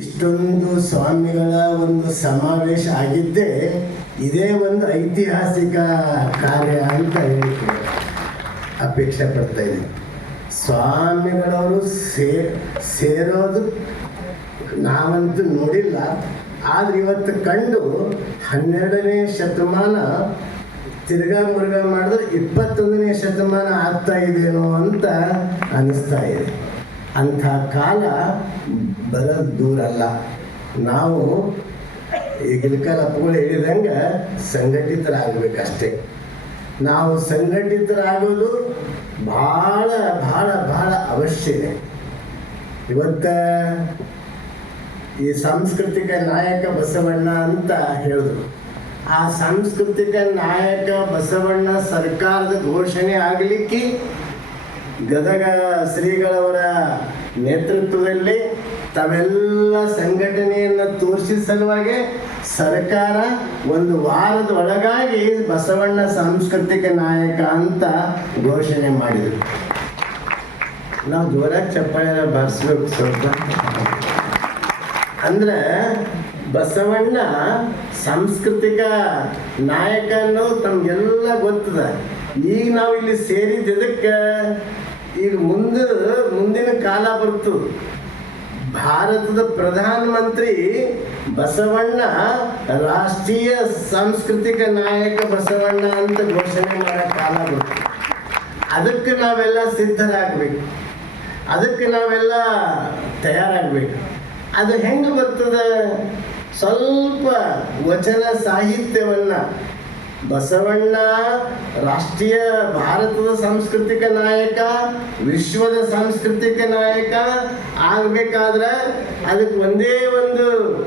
ಇಷ್ಟೊಂದು ಸ್ವಾಮಿಗಳ ಒಂದು ಸಮಾವೇಶ ಆಗಿದ್ದೇ ಇದೇ ಒಂದು ಐತಿಹಾಸಿಕ ಕಾರ್ಯ ಅಂತ ಹೇಳಿಕೆ ಅಪೇಕ್ಷೆ ಪಡ್ತಾ ಇದ್ದೀನಿ. ಸ್ವಾಮಿಗಳವರು ಸೇ, ಸೇರೋದು ನಾವಂತೂ ನೋಡಿಲ್ಲ. ಆದ್ರೆ ಇವತ್ತು ಕಂಡು ಹನ್ನೆರಡನೇ ಶತಮಾನ ತಿರ್ಗಾ ಮುರುಗ ಮಾಡಿದ್ರೆ ಇಪ್ಪತ್ತೊಂದನೇ ಶತಮಾನ ಆಗ್ತಾ ಇದೆಯೋ ಅಂತ ಅನಿಸ್ತಾ ಇದೆ. ಅಂಥ ಕಾಲ ಬರೋದು ದೂರ ಅಲ್ಲ. ನಾವು ಈಗ ಇಲ್ಕಲ್ಲಪ್ಪಗಳು ಹೇಳಿದಂಗೆ ಸಂಘಟಿತರಾಗಬೇಕಷ್ಟೇ. ನಾವು ಸಂಘಟಿತರಾಗೋದು ಭಾಳ ಭಾಳ ಭಾಳ ಅವಶ್ಯ ಇದೆ. ಇವತ್ತ ಈ ಸಾಂಸ್ಕೃತಿಕ ನಾಯಕ ಬಸವಣ್ಣ ಅಂತ ಹೇಳಿದ್ರು. ಆ ಸಾಂಸ್ಕೃತಿಕ ನಾಯಕ ಬಸವಣ್ಣ ಸರ್ಕಾರದ ಘೋಷಣೆ ಆಗಲಿಕ್ಕೆ ಗದಗ ಶ್ರೀಗಳವರ ನೇತೃತ್ವದಲ್ಲಿ ತಾವೆಲ್ಲ ಸಂಘಟನೆಯನ್ನು ತೋರಿಸಿದ ಸಲುವಾಗಿ ಸರ್ಕಾರ ಒಂದು ವಾರದ ಒಳಗಾಗಿ ಬಸವಣ್ಣ ಸಾಂಸ್ಕೃತಿಕ ನಾಯಕ ಅಂತ ಘೋಷಣೆ ಮಾಡಿದರು. ನಾವು ಜೋರಾಗಿ ಚಪ್ಪಾಳೆ ಬಾರಿಸ್ಬೇಕು ಸ್ವಲ್ಪ. ಅಂದ್ರೆ ಬಸವಣ್ಣ ಸಾಂಸ್ಕೃತಿಕ ನಾಯಕ ಅನ್ನೋದು ತಮ್ಗೆಲ್ಲ ಗೊತ್ತದ. ಈಗ ನಾವು ಇಲ್ಲಿ ಸೇರಿದ್ದಕ್ಕೆ ಈಗ ಮುಂದೆ, ಮುಂದಿನ ಕಾಲ ಬರ್ತು ಭಾರತದ ಪ್ರಧಾನಮಂತ್ರಿ ಬಸವಣ್ಣ ರಾಷ್ಟ್ರೀಯ ಸಾಂಸ್ಕೃತಿಕ ನಾಯಕ ಬಸವಣ್ಣ ಅಂತ ಘೋಷಣೆ ಮಾಡೋ ಕಾಲ ಬಂತು. ಅದಕ್ಕೆ ನಾವೆಲ್ಲ ಸಿದ್ಧರಾಗಬೇಕು. ಅದಕ್ಕೆ ನಾವೆಲ್ಲ ತಯಾರಾಗಬೇಕು. ಅದು ಹೆಂಗೆ ಬರ್ತದೆ? ಸ್ವಲ್ಪ ವಚನ ಸಾಹಿತ್ಯವನ್ನು ಬಸವಣ್ಣ, ರಾಷ್ಟ್ರೀಯ ಭಾರತದ ಸಾಂಸ್ಕೃತಿಕ ನಾಯಕ, ವಿಶ್ವದ ಸಾಂಸ್ಕೃತಿಕ ನಾಯಕ ಆಗ್ಬೇಕಾದ್ರೆ ಅದಕ್ಕೆ ಒಂದೇ ಒಂದು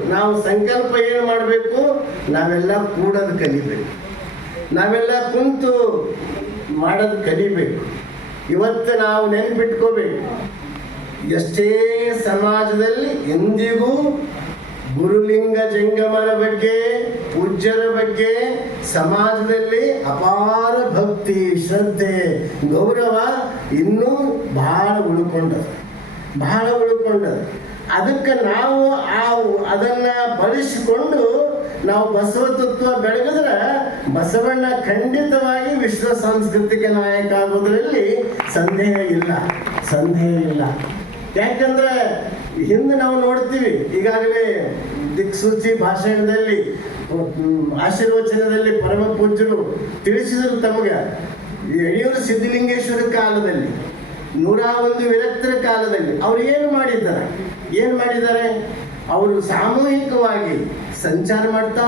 ನಾವು ಸಂಕಲ್ಪ ಏನು ಮಾಡಬೇಕು? ನಾವೆಲ್ಲ ಕೂಡೋದು ಕಲಿಬೇಕು. ನಾವೆಲ್ಲ ಕುಂತು ಮಾಡೋದು ಕಲಿಬೇಕು. ಇವತ್ತು ನಾವು ನೆನ್ಪಿಟ್ಕೋಬೇಕು. ಎಷ್ಟೇ ಸಮಾಜದಲ್ಲಿ ಎಂದಿಗೂ ಗುರುಲಿಂಗ ಜಂಗಮರ ಬಗ್ಗೆ ಪೂಜ್ಯರ ಬಗ್ಗೆ ಸಮಾಜದಲ್ಲಿ ಅಪಾರ ಭಕ್ತಿ, ಶ್ರದ್ಧೆ, ಗೌರವ ಇನ್ನೂ ಬಹಳ ಉಳ್ಕೊಂಡದು. ಬಹಳ ಉಳ್ಕೊಂಡದು. ಅದಕ್ಕೆ ನಾವು ಆ ಅದನ್ನ ಬಳಸಿಕೊಂಡು ನಾವು ಬಸವ ತತ್ವ ಬೆಳಗಿದ್ರೆ ಬಸವಣ್ಣ ಖಂಡಿತವಾಗಿ ವಿಶ್ವ ಸಾಂಸ್ಕೃತಿಕ ನಾಯಕ ಆಗೋದ್ರಲ್ಲಿ ಸಂದೇಹ ಇಲ್ಲ ಸಂದೇಹ ಇಲ್ಲ. ಯಾಕಂದ್ರೆ ಹಿಂದೆ ನಾವು ನೋಡ್ತೀವಿ, ಈಗಾಗಲೇ ದಿಕ್ಸೂಚಿ ಭಾಷಣದಲ್ಲಿ ಆಶೀರ್ವಚನದಲ್ಲಿ ಪರಮ ಪೂಜ್ಯರು ತಿಳಿಸಿದರು ತಮಗೆ. ಯಡಿಯೂರು ಸಿದ್ಧಲಿಂಗೇಶ್ವರ ಕಾಲದಲ್ಲಿ ನೂರ ಒಂದು ವಿರಕ್ತರ ಕಾಲದಲ್ಲಿ ಅವರು ಏನು ಮಾಡಿದ್ದಾರೆ? ಏನು ಮಾಡಿದ್ದಾರೆ? ಅವರು ಸಾಮೂಹಿಕವಾಗಿ ಸಂಚಾರ ಮಾಡ್ತಾ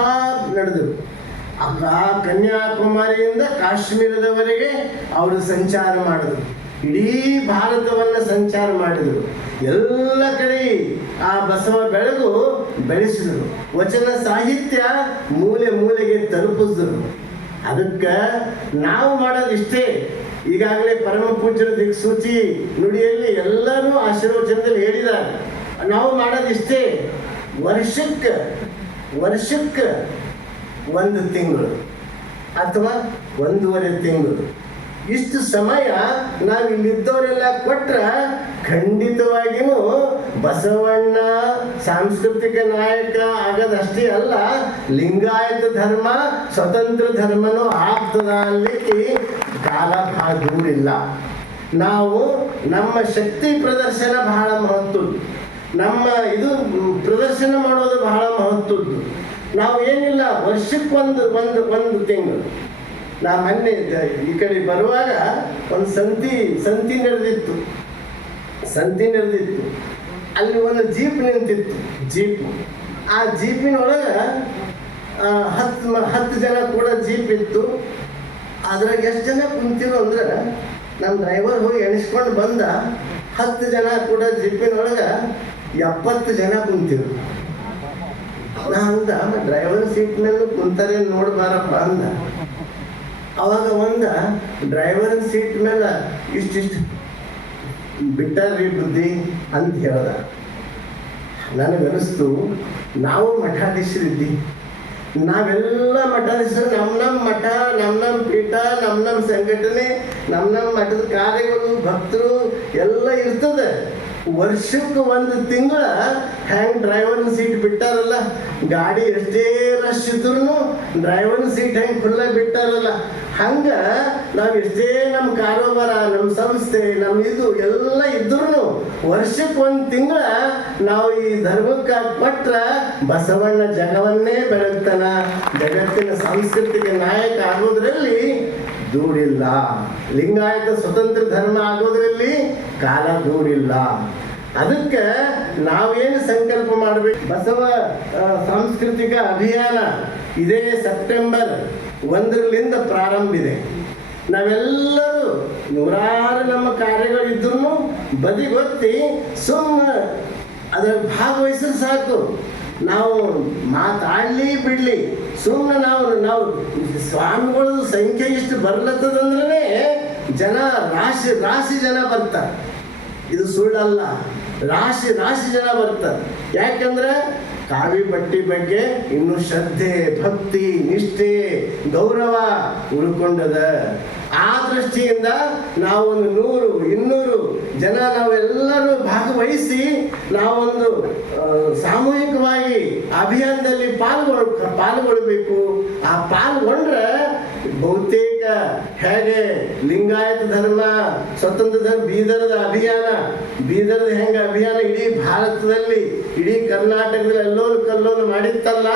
ನಡೆದರು. ಆ ಕನ್ಯಾಕುಮಾರಿಯಿಂದ ಕಾಶ್ಮೀರದವರೆಗೆ ಅವರು ಸಂಚಾರ ಮಾಡಿದರು. ಇಡೀ ಭಾರತವನ್ನು ಸಂಚಾರ ಮಾಡಿದರು. ಎಲ್ಲ ಕಡೆ ಆ ಬಸವ ಬೆಳಗು ಬೆಳೆಸಿದರು. ವಚನ ಸಾಹಿತ್ಯ ಮೂಲೆ ಮೂಲೆಗೆ ತಲುಪಿಸಿದ್ರು. ಅದಕ್ಕೆ ನಾವು ಮಾಡೋದು ಇಷ್ಟೇ. ಈಗಾಗಲೇ ಪರಮ ಪೂಜ್ಯರ ದಿಕ್ಸೂಚಿ ನುಡಿಯಲ್ಲಿ ಎಲ್ಲರೂ ಆಶೀರ್ವಚನದಲ್ಲಿ ಹೇಳಿದ್ದಾರೆ. ನಾವು ಮಾಡೋದು ಇಷ್ಟೇ. ವರ್ಷಕ್ಕೆ ವರ್ಷಕ್ಕೆ ಒಂದು ತಿಂಗಳು. ಅಥವಾ ಒಂದೂವರೆ ತಿಂಗಳು. ಇಷ್ಟು ಸಮಯ ನಾವು ಇಲ್ಲಿದ್ದವರೆಲ್ಲ ಕೊಟ್ರ ಖಂಡಿತವಾಗಿಯೂ ಬಸವಣ್ಣ ಸಾಂಸ್ಕೃತಿಕ ನಾಯಕ ಆಗದಷ್ಟೇ ಅಲ್ಲ, ಲಿಂಗಾಯತ ಧರ್ಮ, ಸ್ವತಂತ್ರ ಧರ್ಮನೂ ಆಗ್ತದ ಅನ್ಲಿಕ್ಕೆ ಕಾಲ ಬಹಳ ದೂರಿಲ್ಲ. ನಾವು ನಮ್ಮ ಶಕ್ತಿ ಪ್ರದರ್ಶನ ಬಹಳ ಮಹತ್ವದ್ದು. ನಮ್ಮ ಇದು ಪ್ರದರ್ಶನ ಮಾಡೋದು ಬಹಳ ಮಹತ್ವದ್ದು. ನಾವು ಏನಿಲ್ಲ, ವರ್ಷಕ್ಕೊಂದು, ಒಂದು ಒಂದು ತಿಂಗಳು. ನಾ ಮೊನ್ನೆ ಈ ಕಡೆ ಬರುವಾಗ ಒಂದು ಸಂತಿ ಸಂತಿ ನಡೆದಿತ್ತು ಸಂತಿ ನಡೆದಿತ್ತು ಅಲ್ಲಿ ಒಂದು ಜೀಪ್ ನಿಂತಿತ್ತು, ಜೀಪ್. ಆ ಜೀಪಿನೊಳಗೆ ಹತ್ತು ಹತ್ತು ಜನ ಕೂಡ ಜೀಪ್ ಇತ್ತು. ಅದ್ರಾಗ ಎಷ್ಟು ಜನ ಕುಂತಿರು ಅಂದ್ರೆ ನಮ್ಮ ಡ್ರೈವರ್ ಹೋಗಿ ಎಣಿಸ್ಕೊಂಡು ಬಂದ ಹತ್ತು ಜನ ಕೂಡ ಜೀಪಿನೊಳಗೆ ಎಪ್ಪತ್ತು ಜನ ಕುಂತಿರು ನಾ ಅಂದ ಡ್ರೈವರ್ ಸೀಟ್ನಲ್ಲೂ ಕುಂತಾರೆ, ನೋಡ್ಬಾರಪ್ಪ ಅಂದ. ಅವಾಗ ಒಂದ ಡ್ರೈವರ್ ಸೀಟ್ ಮೇಲೆ ಇಷ್ಟಿಷ್ಟು ಬಿಟ್ಟಾರ್ರಿ ಬುದ್ಧಿ ಅಂತ ಹೇಳ್ದ. ನನಗನಿಸ್ತು, ನಾವು ಮಠಾಧೀಶರಿದ್ದಿ ನಾವೆಲ್ಲ ಮಠಾಧೀಶರು ನಮ್ಮ ನಮ್ಮ ಮಠ ನಮ್ಮ ನಮ್ಮ ಪೀಠ ನಮ್ಮ ನಮ್ಮ ಸಂಘಟನೆ ನಮ್ಮ ನಮ್ಮ ಮಠದ ಕಾರ್ಯಗಳು, ಭಕ್ತರು ಎಲ್ಲ ಇರ್ತದೆ. ವರ್ಷಕ್ಕೆ ಒಂದು ತಿಂಗಳ ಹ್ಯಾಂಗ್ ಡ್ರೈವರ್ನ ಸೀಟ್ ಬಿಟ್ಟಾರಲ್ಲ? ಗಾಡಿ ಎಷ್ಟೇ ರಶ್ ಇದ್ರು ಡ್ರೈವರ್ನ ಸೀಟ್ ಹೆಂಗ್ ಖುಲ್ಲಾಗಿ ಬಿಟ್ಟಾರಲ್ಲ? ಹಂಗ ನಾವ್ ಎಷ್ಟೇ ನಮ್ಮ ಕಾರೋಬಾರ ನಮ್ಮ ಸಂಸ್ಥೆ ನಮ್ಮ ಇದು ಎಲ್ಲ ಇದ್ರು ವರ್ಷಕ್ಕೆ ಒಂದು ತಿಂಗಳ ನಾವು ಈ ಧರ್ಮಕ್ಕೆ ಕೊಟ್ರ ಬಸವಣ್ಣ ಜಗವನ್ನೇ ಬೆಳಗ್ತಾನ. ಜಗತ್ತಿನ ಸಾಂಸ್ಕೃತಿಕ ನಾಯಕ ಆಗೋದ್ರಲ್ಲಿ ದೂಡಿಲ್ಲ ಲಿಂಗಾಯತ ಸ್ವತಂತ್ರ ಧರ್ಮ ಆಗೋದ್ರಲ್ಲಿ ಕಾಲ ದೂರಿಲ್ಲ. ಅದಕ್ಕೆ ನಾವೇನು ಸಂಕಲ್ಪ ಮಾಡಬೇಕು? ಬಸವ ಸಾಂಸ್ಕೃತಿಕ ಅಭಿಯಾನ ಇದೇ ಸೆಪ್ಟೆಂಬರ್ ಒಂದರಲ್ಲಿಂದ ಪ್ರಾರಂಭ ಇದೆ. ನಾವೆಲ್ಲರೂ ನೂರಾರು ನಮ್ಮ ಕಾರ್ಯಗಳಿದ್ರು ಬದಿಗೊತ್ತಿ ಸುಮ್ಮ ಅದರ ಭಾಗವಹಿಸಿದ್ರೆ ಸಾಕು. ನಾವು ಮಾತಾಡಲಿ ಬಿಡಲಿ. ಸುಮ್ಮನೆ ನಾವು ನಾವು ಸ್ವಾಮಿಗಳ ಸಂಖ್ಯೆ ಇಷ್ಟು ಬರ್ಲತ್ತದಂದ್ರೆ ಜನ ರಾಶಿ ರಾಶಿ ಜನ ಬರ್ತಾರೆ. ಇದು ಸುಳ್ಳಲ್ಲ. ರಾಶಿ ರಾಶಿ ಜನ ಬರ್ತಾರೆ. ಯಾಕಂದ್ರೆ ಕಾವಿ ಬಟ್ಟಿ ಬಗ್ಗೆ ಇನ್ನು ಶ್ರದ್ಧೆ, ಭಕ್ತಿ, ನಿಷ್ಠೆ, ಗೌರವ ಉಳ್ಕೊಂಡದ. ಆ ದೃಷ್ಟಿಯಿಂದ ನಾವೊಂದು ನೂರು, ಇನ್ನೂರು ಜನ ನಾವೆಲ್ಲರೂ ಭಾಗವಹಿಸಿ ನಾವೊಂದು ಸಾಮೂಹಿಕವಾಗಿ ಅಭಿಯಾನದಲ್ಲಿ ಪಾಲ್ಗೊಳ್, ಪಾಲ್ಗೊಳ್ಬೇಕು. ಆ ಪಾಲ್ಗೊಂಡ್ರೆ ಬಹುತೇಕ ಹೇಗೆ ಲಿಂಗಾಯತ ಧರ್ಮ, ಸ್ವತಂತ್ರ ಧರ್ಮ, ಬೀದರದ ಅಭಿಯಾನ, ಬೀದರದ ಹೆಂಗ ಅಭಿಯಾನ ಇಡೀ ಭಾರತದಲ್ಲಿ, ಇಡೀ ಕರ್ನಾಟಕದಲ್ಲಿ ಎಲ್ಲೋರು ಕಲ್ಲೋಲು ಮಾಡಿತ್ತಲ್ಲ,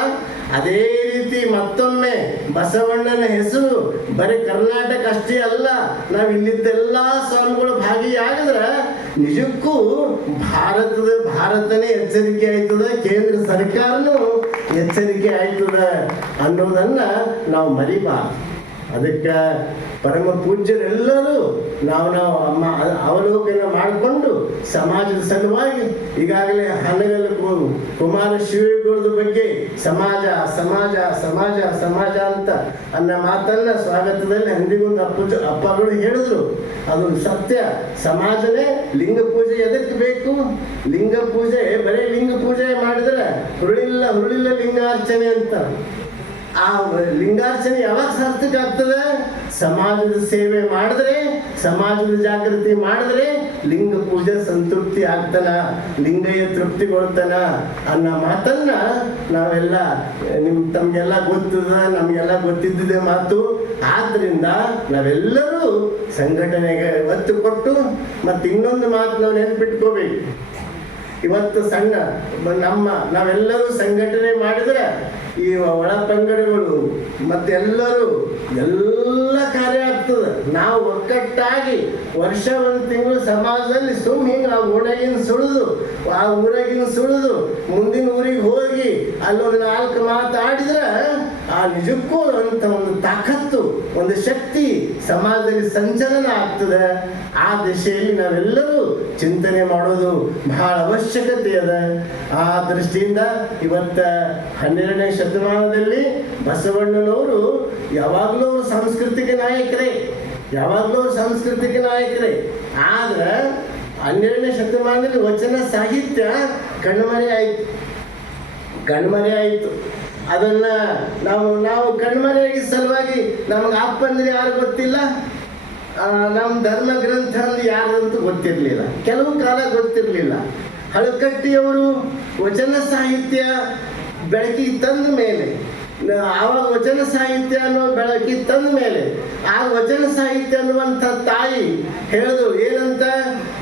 ಅದೇ ರೀತಿ ಮತ್ತೊಮ್ಮೆ ಬಸವಣ್ಣನ ಹೆಸರು ಬರೀ ಕರ್ನಾಟಕ ಅಷ್ಟೇ ಅಲ್ಲ, ನಾವು ಇಲ್ಲಿದ್ದೆಲ್ಲ ಸ್ವಾಮಿಗಳು ಭಾಗಿಯಾಗಿದ್ರೆ ನಿಜಕ್ಕೂ ಭಾರತದ ಭಾರತನೇ ಎಚ್ಚರಿಕೆ ಆಯ್ತದ, ಕೇಂದ್ರ ಸರ್ಕಾರನು ಎಚ್ಚರಿಕೆ ಆಯ್ತದ ಅನ್ನೋದನ್ನ ನಾವು ಮರಿಬಾರ್ದು. ಅದಕ್ಕೆ ಪರಮ ಪೂಜ್ಯರೆಲ್ಲರೂ ನಾವು ನಾವು ಅಮ್ಮ ಅವಲೋಕನ ಮಾಡಿಕೊಂಡು ಸಮಾಜದ ಸಲುವಾಗಿ ಈಗಾಗಲೇ ಹನಗಲ್ ಕು- ಕುಮಾರ ಶಿವಗಳದ ಬಗ್ಗೆ ಸಮಾಜ ಸಮಾಜ ಸಮಾಜ ಸಮಾಜ ಅಂತ ಅನ್ನೋ ಮಾತಲ್ಲ ಸ್ವಾಗತದಲ್ಲಿ ಹಂದಿಗೊಂದು ಅಪ್ಪಜ ಅಪ್ಪಗಳು ಹೇಳಿದ್ರು. ಅದು ಸತ್ಯ. ಸಮಾಜನೇ ಲಿಂಗ ಪೂಜೆ ಎದಕ್ಕೆ ಬೇಕು? ಲಿಂಗ ಪೂಜೆ, ಬರೀ ಲಿಂಗ ಪೂಜೆ ಮಾಡಿದ್ರೆ ಹುರುಳಿಲ್ಲ ಹುರುಳಿಲ್ಲ ಲಿಂಗಾರ್ಚನೆ ಅಂತ. ಆ ಲಿಂಗಾರ್ಚನೆ ಯಾವಾಗ ಸಾರ್ಥಕ ಆಗ್ತದೆ ಸಮಾಜದ ಸೇವೆ ಮಾಡಿದ್ರೆ, ಸಮಾಜದ ಜಾಗೃತಿ ಮಾಡಿದ್ರೆ ಲಿಂಗ ಪೂಜೆ ಸಂತೃಪ್ತಿ ಆಗ್ತಲ್ಲ, ಲಿಂಗಯ್ಯ ತೃಪ್ತಿಗೊಳ್ತಲ್ಲ ಅನ್ನೋ ಮಾತನ್ನ ನಾವೆಲ್ಲ, ನಿಮ್ ತಮ್ಗೆಲ್ಲ ಗೊತ್ತದ, ನಮ್ಗೆಲ್ಲ ಗೊತ್ತಿದ್ದಿದೆ ಮಾತು. ಆದ್ರಿಂದ ನಾವೆಲ್ಲರೂ ಸಂಘಟನೆಗೆ ಒತ್ತು ಕೊಟ್ಟು ಮತ್ತೆ ಇನ್ನೊಂದು ಮಾತು ನಾವು ನೆನ್ಪಿಟ್ಕೋಬೇಕು. ಇವತ್ತು ಸಣ್ಣ, ನಮ್ಮ, ನಾವೆಲ್ಲರೂ ಸಂಘಟನೆ ಮಾಡಿದ್ರೆ ಈ ಒಳ ಪಂಗಡಗಳು ಮತ್ತೆಲ್ಲರೂ ಎಲ್ಲ ಕಾರ್ಯ ಆಗ್ತದೆ. ನಾವು ಒಕ್ಕಟ್ಟಾಗಿ ವರ್ಷ ಒಂದು ತಿಂಗಳು ಸಮಾಜದಲ್ಲಿ ಸುಮ್ ಹಿಂಗೆ ಆ ಊರಾಗಿನ ಸುಳಿದು, ಆ ಊರಾಗಿನ ಸುಳಿದು, ಮುಂದಿನ ಊರಿಗೆ ಹೋಗಿ ಅಲ್ಲೊಂದು ನಾಲ್ಕು ಮಾತಾಡಿದ್ರೆ ಆ ನಿಜಕ್ಕೂ ಅಂತ ಒಂದು ತಾಕತ್ತು, ಒಂದು ಶಕ್ತಿ ಸಮಾಜದಲ್ಲಿ ಸಂಚಲನ ಆಗ್ತದೆ. ಆ ದಿಶೆಯಲ್ಲಿ ನಾವೆಲ್ಲರೂ ಚಿಂತನೆ ಮಾಡೋದು ಬಹಳ ಅವಶ್ಯಕತೆ ಅದ. ಆ ದೃಷ್ಟಿಯಿಂದ ಇವತ್ತ ಹನ್ನೆರಡನೇ ಶತಮಾನದಲ್ಲಿ ಬಸವಣ್ಣನವರು ಯಾವಾಗಲೂ ಅವರು ಸಾಂಸ್ಕೃತಿಕ ನಾಯಕರೇ, ಯಾವಾಗಲೂ ಸಾಂಸ್ಕೃತಿಕ ನಾಯಕರೇ. ಆದ್ರೆ ಹನ್ನೆರಡನೇ ಶತಮಾನದಲ್ಲಿ ವಚನ ಸಾಹಿತ್ಯ ಕಣ್ಮರೆ ಆಯ್ತು. ಕಣ್ಮರೆ ಆಯಿತು. ಅದನ್ನ ನಾವು ನಾವು ಕಣ್ಮರೆಯಾಗಿ ಸಲುವಾಗಿ ನಮಗೆ ಅಪ್ಪಂದ್ರೆ ಯಾರು ಗೊತ್ತಿಲ್ಲ? ನಮ್ಮ ಧರ್ಮ ಗ್ರಂಥ ಅಂದ್ರೆ ಯಾರಂತೂ ಗೊತ್ತಿರಲಿಲ್ಲ. ಕೆಲವು ಕಾಲ ಗೊತ್ತಿರಲಿಲ್ಲ. ಹಳಕಟ್ಟಿಯವರು ವಚನ ಸಾಹಿತ್ಯ ಬೆಳಕಿಗೆ ತಂದ ಮೇಲೆ ಆವಾಗ ವಚನ ಸಾಹಿತ್ಯ ಅನ್ನೋ ಬೆಳಕಿ ತಂದ ಮೇಲೆ ಆ ವಚನ ಸಾಹಿತ್ಯ ಅನ್ನುವಂಥ ತಾಯಿ ಹೇಳಿದ್ರು ಏನಂತ?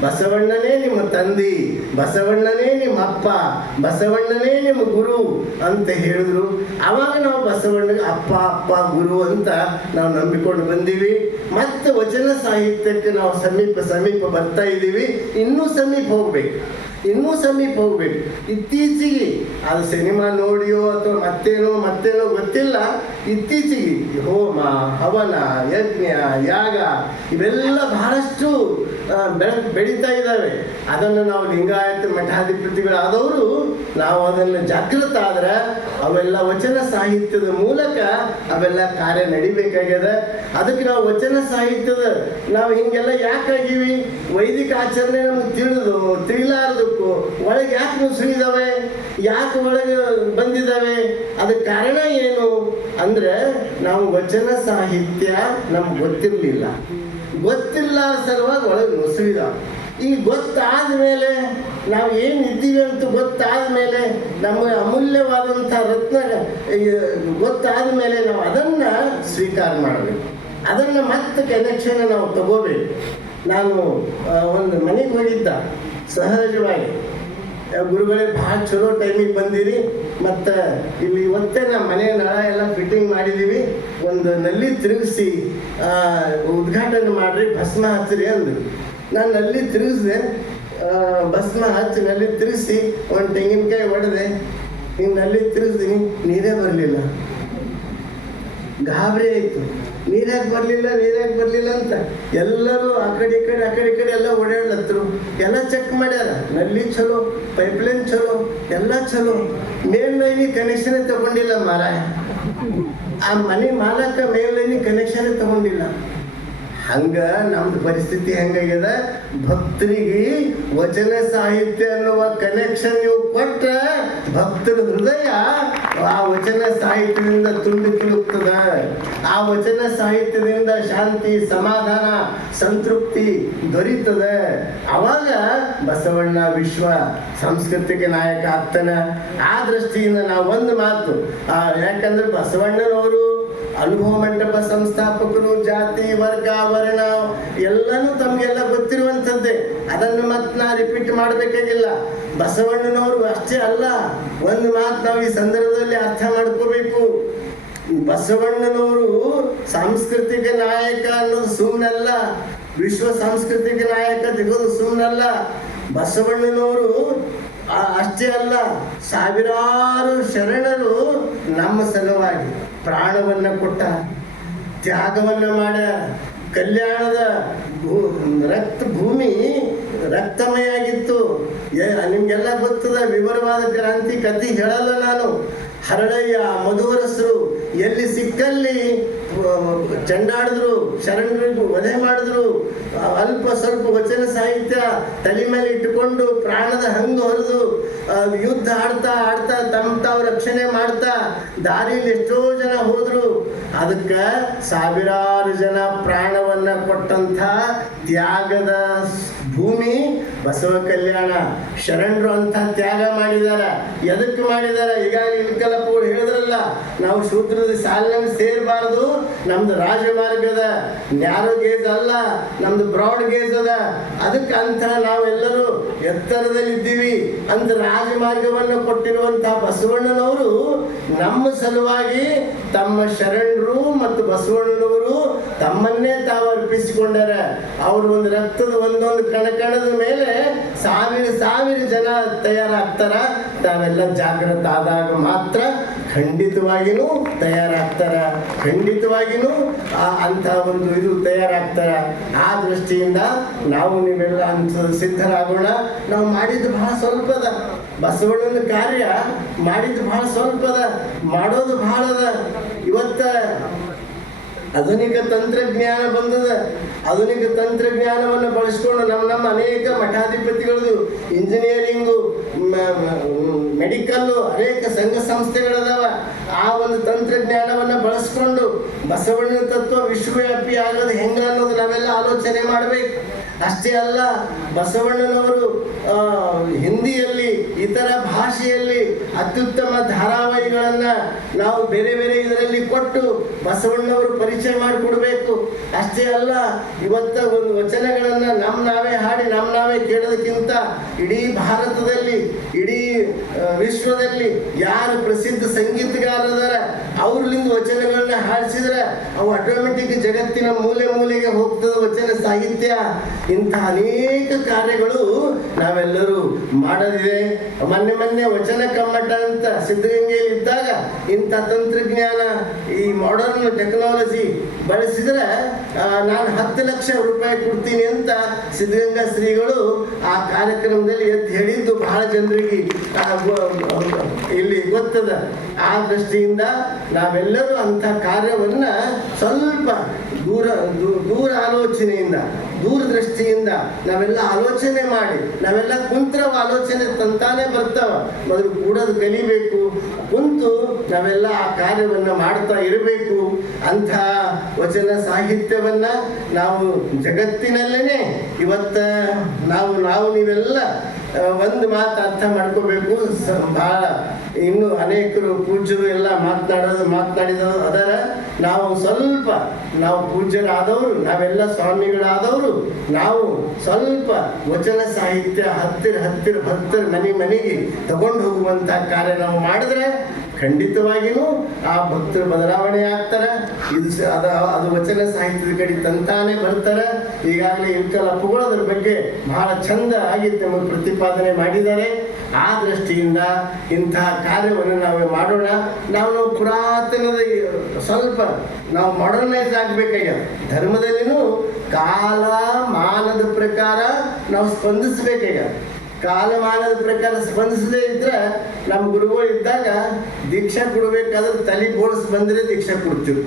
ಬಸವಣ್ಣನೇ ನಿಮ್ಮ ತಂದಿ, ಬಸವಣ್ಣನೇ ನಿಮ್ಮ ಅಪ್ಪ, ಬಸವಣ್ಣನೇ ನಿಮ್ಮ ಗುರು ಅಂತ ಹೇಳಿದ್ರು. ಅವಾಗ ನಾವು ಬಸವಣ್ಣಗೆ ಅಪ್ಪ ಅಪ್ಪ, ಗುರು ಅಂತ ನಾವು ನಂಬಿಕೊಂಡು ಬಂದೀವಿ. ಮತ್ತೆ ವಚನ ಸಾಹಿತ್ಯಕ್ಕೆ ನಾವು ಸಮೀಪ ಸಮೀಪ ಬರ್ತಾ ಇದ್ದೀವಿ. ಇನ್ನೂ ಸಮೀಪ ಹೋಗ್ಬೇಕು. ಇನ್ನೂ ಸಮೀಪ ಹೋಗ್ಬೇಕು ಇತ್ತೀಚೆಗೆ ಅದು ಸಿನಿಮಾ ನೋಡಿಯೋ ಅಥವಾ ಮತ್ತೇನೋ ಮತ್ತೇನೋ ಗೊತ್ತಿಲ್ಲ. ಇತ್ತೀಚೆಗೆ ಹೋಮ, ಹವನ, ಯಜ್ಞ, ಯಾಗ, ಇವೆಲ್ಲ ಬಹಳಷ್ಟು ಬೆಳ, ಬೆಳೀತಾ ಇದ್ದಾವೆ. ಅದನ್ನು ನಾವು ಲಿಂಗಾಯತ ಮಠಾಧಿಪತಿಗಳಾದವರು, ನಾವು ಅದನ್ನು ಜಾಗೃತ ಆದ್ರೆ ಅವೆಲ್ಲ ವಚನ ಸಾಹಿತ್ಯದ ಮೂಲಕ ಅವೆಲ್ಲ ಕಾರ್ಯ ನಡಿಬೇಕಾಗ್ಯದ. ಅದಕ್ಕೆ ನಾವು ವಚನ ಸಾಹಿತ್ಯದ, ನಾವು ಹಿಂಗೆಲ್ಲ ಯಾಕಾಗಿವಿ? ವೈದಿಕ ಆಚರಣೆ ನಮ್ಗೆ ತಿಳಿದು ತಿಳಿಲಾರದಕ್ಕೂ ಒಳಗೆ ಯಾಕೆ ನುಸುಳಿದಾವೆ ಯಾಕೆ ಒಳಗೆ ಬಂದಿದ್ದಾವೆ ಅದಕ್ಕೆ ಕಾರಣ ಏನು? ಅಂದ್ರೆ ನಾವು ವಚನ ಸಾಹಿತ್ಯ ನಮ್ಗೆ ಗೊತ್ತಿರಲಿಲ್ಲ. ಗೊತ್ತಿಲ್ಲ ಸಲುವಾಗಿ ಒಳಗೆ ನುಸುಳಿದಾವೆ ಈ ಗೊತ್ತಾದ ಮೇಲೆ ನಾವು ಏನು ಇದ್ದೀವಿ ಅಂತ ಗೊತ್ತಾದ ಮೇಲೆ ನಮ್ಮ ಅಮೂಲ್ಯವಾದಂಥ ರತ್ನ ಗೊತ್ತಾದ ಮೇಲೆ ನಾವು ಅದನ್ನ ಸ್ವೀಕಾರ ಮಾಡಬೇಕು. ಅದನ್ನ ಮತ್ತೆ ಕನೆಕ್ಷನ್ ನಾವು ತಗೋಬೇಕು. ನಾನು ಒಂದು ಮನೆಗೆ ಹೋಗಿದ್ದ. ಸಹಜವಾಗಿ. ಗುರುಗಳೇ ಭಾಳ ಚಲೋ ಟೈಮಿಗೆ ಬಂದಿರಿ. ಮತ್ತು ಇಲ್ಲಿ ಇವತ್ತೇ ನಮ್ಮ ಮನೆ ನಳ ಎಲ್ಲ ಫಿಟ್ಟಿಂಗ್ ಮಾಡಿದ್ದೀವಿ ಒಂದು ನಲ್ಲಿ ತಿರುಗಿಸಿ ಉದ್ಘಾಟನೆ ಮಾಡಿರಿ, ಭಸ್ಮ ಹಚ್ಚಿರಿ ಅಂದರು. ನಾನು ನಲ್ಲಿ ತಿರುಗಿಸಿದೆ ಭಸ್ಮ ಹಚ್ಚಿ ನಲ್ಲಿ ತಿರುಗಿಸಿ, ಒಂದು ತೆಂಗಿನಕಾಯಿ ಹೊಡೆದೆ ನೀವು ನಲ್ಲಿ ತಿರುಗಿಸ್ತೀನಿ ನೀರೇ ಬರಲಿಲ್ಲ. ಗಾಬರಿ ಆಯಿತು. ನೀರ್ಯಾಕೆ ಬರಲಿಲ್ಲ ಅಂತ ಎಲ್ಲರೂ ಆ ಕಡೆ ಈ ಕಡೆ, ಆ ಕಡೆ ಈ ಕಡೆ ಎಲ್ಲ ಓಡಾಡ್ಲತ್ತರು ಎಲ್ಲ ಚೆಕ್ ಮಾಡ್ಯಾರ. ನಲ್ಲಿ ಚಲೋ ಪೈಪ್ಲೈನ್ ಚಲೋ ಎಲ್ಲ ಚಲೋ ಮೇನ್ ಲೈನಿ ಕನೆಕ್ಷನ್ ತಗೊಂಡಿಲ್ಲ ಮಾರಾಯ. ಆ ಮನೆ ಮಾಲಕ ಮೇನ್ ಲೈನಿ ಕನೆಕ್ಷನ್ ತಗೊಂಡಿಲ್ಲ. ಹಂಗ ನಮ್ದು ಪರಿಸ್ಥಿತಿ ಹೆಂಗಾಗ್ಯದ? ಭಕ್ತರಿಗೆ ವಚನ ಸಾಹಿತ್ಯ ಅನ್ನುವ ಕನೆಕ್ಷನ್ ನೀವು ಕೊಟ್ಟ ಭಕ್ತರ ಹೃದಯ ಆ ವಚನ ಸಾಹಿತ್ಯದಿಂದ ತುಂಬಿ ತುಳುಕ್ತದ ಆ ವಚನ ಸಾಹಿತ್ಯದಿಂದ ಶಾಂತಿ ಸಮಾಧಾನ ಸಂತೃಪ್ತಿ ದೊರೀತದ. ಅವಾಗ ಬಸವಣ್ಣ ವಿಶ್ವ ಸಾಂಸ್ಕೃತಿಕ ನಾಯಕ ಆಗ್ತಾನೆ. ಆ ದೃಷ್ಟಿಯಿಂದ ನಾವು ಒಂದು ಮಾತು ಆ, ಯಾಕಂದ್ರೆ ಬಸವಣ್ಣನವರು ಅನುಭವ ಮಂಟಪ ಸಂಸ್ಥಾಪಕರು, ಜಾತಿ, ವರ್ಗ ವರ್ಣ ಎಲ್ಲನೂ ತಮಗೆಲ್ಲ ಗೊತ್ತಿರುವಂಥದ್ದೇ. ಅದನ್ನು ಮತ್ತೆ ನಾ ರಿಪೀಟ್ ಮಾಡಬೇಕಾಗಿಲ್ಲ. ಬಸವಣ್ಣನವರು ಅಷ್ಟೇ ಅಲ್ಲ, ಒಂದು ಮಾತು ನಾವು ಈ ಸಂದರ್ಭದಲ್ಲಿ ಅರ್ಥ ಮಾಡ್ಕೋಬೇಕು. ಬಸವಣ್ಣನವರು ಸಾಂಸ್ಕೃತಿಕ ನಾಯಕ ಅನ್ನೋದು ಸುಮ್ಮನಲ್ಲ ವಿಶ್ವ ಸಾಂಸ್ಕೃತಿಕ ನಾಯಕ ತೆಗೆದು ಸುಮ್ಮನಲ್ಲ ಬಸವಣ್ಣನವರು ಅಷ್ಟೇ ಅಲ್ಲ, ಸಾವಿರಾರು ಶರಣರು ನಮ್ಮ ಸಲುವಾಗಿ. ಪ್ರಾಣವನ್ನ ಕೊಟ್ಟ, ತ್ಯಾಗವನ್ನ ಮಾಡ, ಕಲ್ಯಾಣದ ಭೂ- ರಕ್ತ ಭೂಮಿ ರಕ್ತಮಯ ಆಗಿತ್ತು. ಎ- ನಿಮ್ಗೆಲ್ಲ ಗೊತ್ತದ ವಿವರವಾದ ಕ್ರಾಂತಿ ಕಥೆ ಹೇಳಲ್ಲ ನಾನು. ಹರಡಯ್ಯ, ಮಧುವರಸರು ಎಲ್ಲಿ ಸಿಕ್ಕಲ್ಲಿ ಚಂಡಾಡಿದ್ರು, ಶರಣರಿಗೂ ವಧೆ ಮಾಡಿದ್ರು. ಅಲ್ಪ ಸ್ವಲ್ಪ ವಚನ ಸಾಹಿತ್ಯ ತಲೆ ಮೇಲೆ ಇಟ್ಟುಕೊಂಡು ಪ್ರಾಣದ ಹಂಗು ಹೊರದು ಯುದ್ಧ ಆಡ್ತಾ ಆಡ್ತಾ ತಮ್ಮ ತಾವು ರಕ್ಷಣೆ ಮಾಡ್ತಾ ದಾರಿಯಲ್ಲಿ ಎಷ್ಟೋ ಜನ ಹೋದ್ರು. ಅದಕ್ಕೆ ಸಾವಿರಾರು ಜನ ಪ್ರಾಣವನ್ನ ಕೊಟ್ಟಂಥ ತ್ಯಾಗದ ಭೂಮಿ ಬಸವ ಕಲ್ಯಾಣ ಶರಣರು ಅಂತ ತ್ಯಾಗ ಮಾಡಿದಾರ. ಎದಕ್ಕೆ ಮಾಡಿದಾರ? ಈಗಾಗಲೇ ಇನ್ಕಲಪ್ಪಗಳು ಹೇಳಿದ್ರಲ್ಲ, ನಾವು ಶೂದ್ರದ ಸಾಲಿನಲ್ಲಿ ಸೇರಬಾರದು. ನಮ್ದು ರಾಜಮಾರ್ಗದ ನ್ಯಾರೋ ಗೇಜ್ ಅಲ್ಲ, ನಮ್ದು ಬ್ರಾಡ್ ಗೇಜ್ ಅದ. ಅದಕ್ಕೆ ಅಂತ ನಾವೆಲ್ಲರೂ ಎತ್ತರದಲ್ಲಿ ಇದ್ದೀವಿ ಅಂತ ರಾಜಮಾರ್ಗವನ್ನು ಕೊಟ್ಟಿರುವಂತಹ ಬಸವಣ್ಣನವರು ನಮ್ಮ ಸಲುವಾಗಿ ತಮ್ಮ ಶರಣರು ಮತ್ತು ಬಸವಣ್ಣನವರು ತಮ್ಮನ್ನೇ ತಾವು ಅರ್ಪಿಸಿಕೊಂಡಾರ. ಅವರು ಒಂದು ರಕ್ತದ ಒಂದೊಂದು ಕಣ ಕಣದ ಮೇಲೆ ಸಾವಿರ ಸಾವಿರ ಜನ ತಯಾರಾಗ್ತಾರ. ತಾವೆಲ್ಲ ಜಾಗೃತ ಆದಾಗ ಮಾತ್ರ ಖಂಡಿತವಾಗಿನೂ ತಯಾರಾಗ್ತಾರ. ಖಂಡಿತವಾಗಿನೂ ಆ ಅಂಥ ಒಂದು ಇದು ತಯಾರಾಗ್ತಾರ. ಆ ದೃಷ್ಟಿಯಿಂದ ನಾವು ನೀವೆಲ್ಲ ಅಂತ ಸಿದ್ಧರಾಗೋಣ. ನಾವು ಮಾಡಿದ್ದು ಬಹಳ ಸ್ವಲ್ಪದ. ಬಸವಣ್ಣನ ಕಾರ್ಯ ಮಾಡಿದ್ದು ಬಹಳ ಸ್ವಲ್ಪದ. ಮಾಡೋದು ಬಹಳ ಅದ ಇವತ್ತ ಆಧುನಿಕ ತಂತ್ರಜ್ಞಾನ ಬಂದದ. ಆಧುನಿಕ ತಂತ್ರಜ್ಞಾನವನ್ನು ಬಳಸ್ಕೊಂಡು ನಮ್ಮ ನಮ್ಮ ಅನೇಕ ಮಠಾಧಿಪತಿಗಳದು ಇಂಜಿನಿಯರಿಂಗು ಮೆಡಿಕಲ್ಲು ಅನೇಕ ಸಂಘ ಸಂಸ್ಥೆಗಳದಾವ. ಆ ಒಂದು ತಂತ್ರಜ್ಞಾನವನ್ನು ಬಳಸ್ಕೊಂಡು ಬಸವಣ್ಣನ ತತ್ವ ವಿಶ್ವವ್ಯಾಪಿ ಆಗೋದು ಹೆಂಗ ಅನ್ನೋದು ನಾವೆಲ್ಲ ಆಲೋಚನೆ ಮಾಡಬೇಕು. ಅಷ್ಟೇ ಅಲ್ಲ, ಬಸವಣ್ಣನವರು ಹಿಂದಿಯಲ್ಲಿ, ಇತರ ಭಾಷೆಯಲ್ಲಿ ಅತ್ಯುತ್ತಮ ಧಾರಾವಾಹಿಗಳನ್ನ ನಾವು ಬೇರೆ ಬೇರೆ ಇದರಲ್ಲಿ ಕೊಟ್ಟು ಬಸವಣ್ಣವರು ಪರಿಚಯ ಮಾಡಿಕೊಡ್ಬೇಕು. ಅಷ್ಟೇ ಅಲ್ಲ, ಇವತ್ತ ಒಂದು ವಚನಗಳನ್ನ ನಮ್ ನಾವೇ ಹಾಡಿ, ನಮ್ ನಾವೇ ಕೇಳೋದಕ್ಕಿಂತ ಇಡೀ ಭಾರತದಲ್ಲಿ, ಇಡೀ ವಿಶ್ವದಲ್ಲಿ ಯಾರು ಪ್ರಸಿದ್ಧ ಸಂಗೀತಗಾರದಾರ ಅವ್ರಲಿಂದ ವಚನಗಳನ್ನ ಹಾಡಿಸಿದ್ರೆ ಅವು ಆಟೋಮೆಟಿಕ್ ಜಗತ್ತಿನ ಮೂಲೆ ಮೂಲೆಗೆ ಹೋಗ್ತದ ವಚನ ಸಾಹಿತ್ಯ. ಇಂಥ ಅನೇಕ ಕಾರ್ಯಗಳು ನಾವೆಲ್ಲರೂ ಮಾಡದಿದೆ. ಮೊನ್ನೆ ಮೊನ್ನೆ ವಚನ ಕಮ್ಮಟ ಅಂತ ಸಿದ್ಧಗಂಗೆಯಲ್ಲಿ ಇದ್ದಾಗ ಇಂಥ ತಂತ್ರಜ್ಞಾನ, ಈ ಮಾಡರ್ನ್ ಟೆಕ್ನಾಲಜಿ ಬಳಸಿದ್ರೆ ನಾನು ಹತ್ತು ಲಕ್ಷ ರೂಪಾಯಿ ಕೊಡ್ತೀನಿ ಅಂತ ಸಿದ್ಧಗಂಗಾ ಶ್ರೀಗಳು ಆ ಕಾರ್ಯಕ್ರಮದಲ್ಲಿ ಎದ್ದು ಹೇಳಿದ್ದು ಬಹಳ ಜನರಿಗೆ ಇಲ್ಲಿ ಗೊತ್ತದ. ಆ ದೃಷ್ಟಿಯಿಂದ ನಾವೆಲ್ಲರೂ ಅಂತ ಕಾರ್ಯವನ್ನ ಸ್ವಲ್ಪ ದೂರ ದೂರ ಆಲೋಚನೆಯಿಂದ, ದೂರದೃಷ್ಟಿಯಿಂದ ನಾವೆಲ್ಲ ಆಲೋಚನೆ ಮಾಡಿ, ನಾವೆಲ್ಲ ಕುಂತ್ರ ಆಲೋಚನೆ ತಂತಾನೆ ಬರ್ತಾವ. ಮೊದಲು ಕೂಡೋದು ಕಲಿಬೇಕು, ಕುಂತು ನಾವೆಲ್ಲ ಆ ಕಾರ್ಯವನ್ನ ಮಾಡ್ತಾ ಇರಬೇಕು. ಅಂಥ ವಚನ ಸಾಹಿತ್ಯವನ್ನ ನಾವು ಜಗತ್ತಿನಲ್ಲೇನೆ ಇವತ್ತ ನಾವು ನಾವು ನೀವೆಲ್ಲ ಒಂದು ಮಾತು ಅರ್ಥ ಮಾಡ್ಕೋಬೇಕು. ಬಹಳ ಇನ್ನು ಅನೇಕರು ಪೂಜ್ಯರು ಎಲ್ಲ ಮಾತನಾಡೋದು ಮಾತನಾಡಿದ ಅದರ, ನಾವು ಸ್ವಲ್ಪ, ನಾವು ಪೂಜ್ಯರಾದವರು, ನಾವೆಲ್ಲ ಸ್ವಾಮಿಗಳಾದವರು, ನಾವು ಸ್ವಲ್ಪ ವಚನ ಸಾಹಿತ್ಯ ಹತ್ತಿರ ಹತ್ತಿರ ಹತ್ತಿರ ಮನೆ ಮನೆಗೆ ತಗೊಂಡು ಹೋಗುವಂತ ಕಾರ್ಯ ನಾವು ಮಾಡಿದ್ರೆ ಖಂಡಿತವಾಗಿಯೂ ಆ ಭಕ್ತರು ಬದಲಾವಣೆ ಆಗ್ತಾರೆ. ಇದು ಅದ, ಅದು ವಚನ ಸಾಹಿತ್ಯದ ಕಡೆ ತಂತಾನೆ ಬರ್ತಾರೆ. ಈಗಾಗಲೇ ಇಲ್ಕಲ್ ಅಪ್ಪುಗಳು ಅದ್ರ ಬಗ್ಗೆ ಬಹಳ ಚಂದ ಆಗಿ ನಮಗೆ ಪ್ರತಿಪಾದನೆ ಮಾಡಿದ್ದಾರೆ. ಆ ದೃಷ್ಟಿಯಿಂದ ಇಂತಹ ಕಾರ್ಯವನ್ನು ನಾವು ಮಾಡೋಣ. ನಾವು ಪುರಾತನದ, ಸ್ವಲ್ಪ ನಾವು ಮಾಡರ್ನೈಸ್ ಆಗ್ಬೇಕಾಗ್ಯ ಧರ್ಮದಲ್ಲಿನೂ ಕಾಲ, ಮಾನದ ಪ್ರಕಾರ ನಾವು ಸ್ಪಂದಿಸ್ಬೇಕಾಗ್ಯ ಕಾಲಮಾನದ ಪ್ರಕಾರ ಸ್ಪಂದಿಸದೇ ಇದ್ರೆ ನಮ್ಮ ಗುರುಗಳು ಇದ್ದಾಗ ದೀಕ್ಷೆ ಕೊಡ್ಬೇಕಾದ್ರೆ ತಲೆ ಬೋಳ್ಸ್ ಬಂದ್ರೆ ದೀಕ್ಷೆ ಕೊಡ್ತೀವಿ.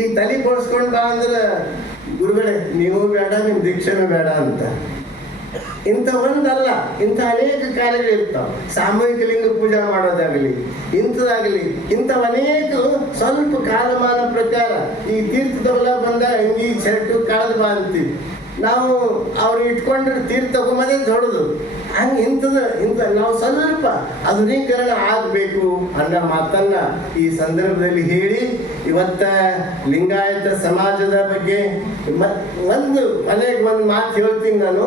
ಈ ತಲೆ ಬೋಳ್ಸ್ಕೊಂಡು ಬಾ ಅಂದ್ರೆ ಗುರುಗಳೇ, ನೀವು ಬೇಡ ನಿಮ್ಮ ದೀಕ್ಷೆನೂ ಬೇಡ ಅಂತ. ಇಂಥ ಒಂದಲ್ಲ, ಇಂಥ ಅನೇಕ ಕಾರ್ಯಗಳಿರ್ತಾವೆ ಸಾಮೂಹಿಕ ಲಿಂಗ ಪೂಜಾ ಮಾಡೋದಾಗಲಿ ಇಂಥದಾಗಲಿ ಇಂಥವು ಅನೇಕ ಸ್ವಲ್ಪ ಕಾಲಮಾನ ಪ್ರಕಾರ ಈ ತೀರ್ಥದವಲ್ಲ ಬಂದ, ಅಂಗಿ, ಶರ್ಟು ಕಳೆದು ಬಾ ಅಂತೀವಿ. ನಾವು ಅವ್ರು ಇಟ್ಕೊಂಡ್ರೆ ತೀರ್ ತಗೊಂಬದೇ ದೊಡ್ಡದು ಹಂಗೆ ಇಂಥದ ಇಂಥ ನಾವು ಸ್ವಲ್ಪ ಆಧುನೀಕರಣ ಆಗಬೇಕು ಅನ್ನೋ ಮಾತನ್ನು ಈ ಸಂದರ್ಭದಲ್ಲಿ ಹೇಳಿ, ಇವತ್ತ ಲಿಂಗಾಯತ ಸಮಾಜದ ಬಗ್ಗೆ ಒಂದು ಅನೇಕ ಒಂದು ಮಾತು ಹೇಳ್ತೀನಿ ನಾನು.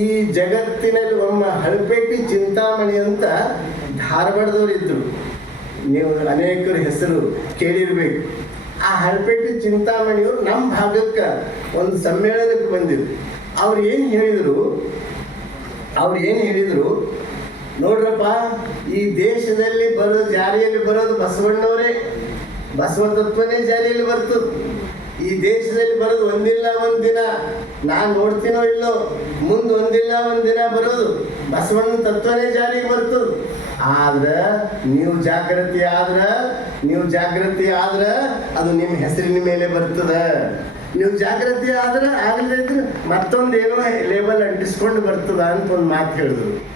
ಈ ಜಗತ್ತಿನಲ್ಲಿ ಒಮ್ಮ ಹಳಪೇಟಿ ಚಿಂತಾಮಣಿ ಅಂತ ಧಾರವಾಡದವ್ರು ಇದ್ದರು ನೀವು ಅನೇಕರು ಹೆಸರು ಕೇಳಿರ್ಬೇಕು. ಆ ಹರಪೇಟೆ ಚಿಂತಾಮಣಿಯವರು ನಮ್ಮ ಭಾಗಕ್ಕೆ ಒಂದು ಸಮ್ಮೇಳನಕ್ಕೆ ಬಂದಿದ್ರು. ಅವ್ರು ಏನು ಹೇಳಿದರು? ಅವ್ರು ಏನು ಹೇಳಿದರು? ನೋಡ್ರಪ್ಪ, ಈ ದೇಶದಲ್ಲಿ ಬರೋದು ಜಾರಿಯಲ್ಲಿ ಬರೋದು ಬಸವಣ್ಣವರೇ. ಬಸವ ತತ್ವನೇ ಜಾರಿಯಲ್ಲಿ ಬರ್ತದೆ. ಈ ದೇಶದಲ್ಲಿ ಬರೋದು ಒಂದಿಲ್ಲ ಒಂದ್ ದಿನ ನಾನ್ ನೋಡ್ತೀನೋ ಇಲ್ಲೋ? ಮುಂದೆ ಒಂದಿಲ್ಲ ಒಂದ್ ದಿನ ಬರೋದು ಬಸವಣ್ಣನ ತತ್ವನೇ ಜಾರಿಗೆ ಬರ್ತದೆ. ಆದ್ರ ನೀವು ಜಾಗೃತಿ ಆದ್ರೆ, ನೀವು ಜಾಗೃತಿ ಆದ್ರೆ ಅದು ನಿಮ್ಮ ಹೆಸರಿನ ಮೇಲೆ ಬರ್ತದ. ನೀವು ಜಾಗೃತಿ ಆದ್ರೆ ಆಗದೇ ಇದ್ರೆ ಮತ್ತೊಂದು ಏನೋ ಲೇಬಲ್ ಅಂಟಿಸ್ಕೊಂಡು ಬರ್ತದ ಅಂತ ಒಂದು ಮಾತು ಹೇಳಿದ್ರು.